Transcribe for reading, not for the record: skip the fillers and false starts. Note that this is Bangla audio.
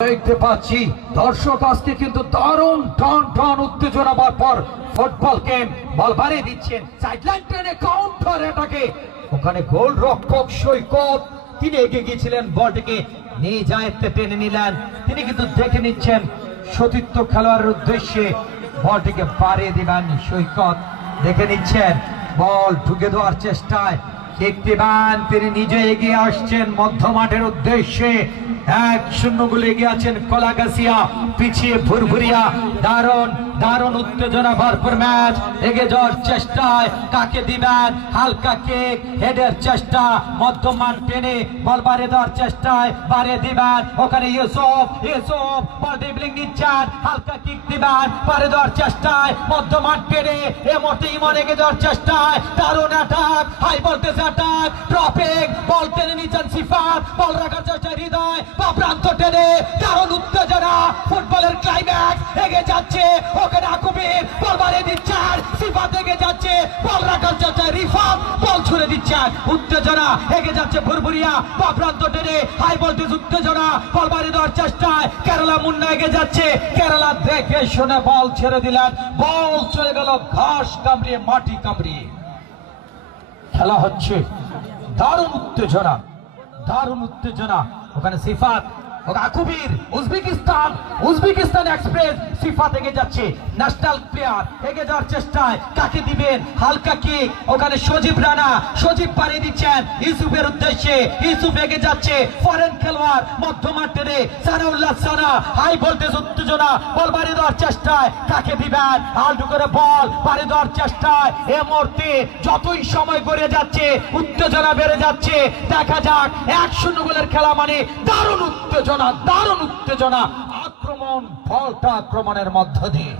দেখতে পাচ্ছি দর্শক আজকে কিন্তু দারুণ টান টান উত্তেজনা হওয়ার পর ফুটবল গেম বল বাড়িয়ে দিচ্ছেন সাইডলাইন টেনে কাউন্টার অ্যাটাকে ওখানে গোল রক্ষক সৈকত তিনি এগিয়ে গিয়েছিলেন বলটিকে নিয়ে যায় টেনে নিলেন তিনি কিন্তু দেখে নিচ্ছেন সতীর্থ খেলোয়াড়ের উদ্দেশ্যে বলটিকে বাড়িয়ে দিবেন সৈকত দেখে নিচ্ছেন বল ঢুকে দেওয়ার চেষ্টায় দেখতে পান তিনি নিজে এগিয়ে আসছেন মধ্য মাঠের উদ্দেশ্যে 1-0 গোলে এগিয়ে আছেন কলাগাছিয়া পিছিয়ে ভুরভুরিয়া দারুণ দারুণ উত্তেজনা ভরপুর ম্যাচ এগিয়ে যাওয়ার চেষ্টায় কাকে দিবেন হালকা কিক হেডের চেষ্টা মধ্যমান টেনে বল বাড়িয়ে দেওয়ার চেষ্টায় বাড়িয়ে দিবেন ওখানে ইউসুফ বল ড্রিবলিং নিচ্ছেন হালকা কিক দিবেন বাড়িয়ে দেওয়ার চেষ্টায় মধ্যমান টেনে ইমন এগিয়ে যাওয়ার চেষ্টায় দারুণ attack high voltage attack dropping ball টেনে নিচ্ছেন সিফাত বল রাখার চেষ্টা হৃদয় বা প্রান্ত টেনে দারুণ উত্তেজনা ফুটবলের ক্লাইম্যাক্স এগিয়ে যাচ্ছে ওখানে আকুবির বল বাড়িয়ে দিচ্ছেন সিফাত এগিয়ে যাচ্ছে বল রাখার চেষ্টা রিফাত বল ছুড়ে দিচ্ছেন উত্তেজনা এগিয়ে যাচ্ছে ভুরভুরিয়া বা প্রান্ত টেনে হাই ভোল্টেজ উত্তেজনা বল বাড়িয়ে দেওয়ার চেষ্টায় কেরালা মুন্না এগিয়ে যাচ্ছে কেরালা দেখে শুনে বল ছেড়ে দিলেন বল চলে গেল ঘাস কামড়িয়ে মাটি কামড়িয়ে খেলা হচ্ছে দারুণ উত্তেজনা ওখানে সিফাত আকুবির উজবেকিস্তান এক্সপ্রেস সিফাত এগিয়ে যাচ্ছে ন্যাশনাল প্লেয়ার এগিয়ে যাওয়ার চেষ্টায় কাকে দিবেন হালকা কিক ওখানে সজীব রানা সজীব পাড়িয়ে দিচ্ছেন ইউসুফের উদ্দেশ্যে ইউসুফ এগিয়ে যাচ্ছে ফরেন খেলোয়াড় মধ্যমাঠ টেনে সানাউল্লাহ সানা হাই ভোল্টেজ উত্তেজনা বল বাড়িয়ে দেওয়ার চেষ্টায় কাকে দিবেন আলটু করে বল বাড়িয়ে দেওয়ার চেষ্টায় এ মুহূর্তে যতই সময় গড়িয়ে যাচ্ছে উত্তেজনা বেড়ে যাচ্ছে দেখা যাক 1-0 গোলের খেলা মানে দারুণ উত্তেজনা আক্রমণ বলটা আক্রমণের মধ্য দিয়ে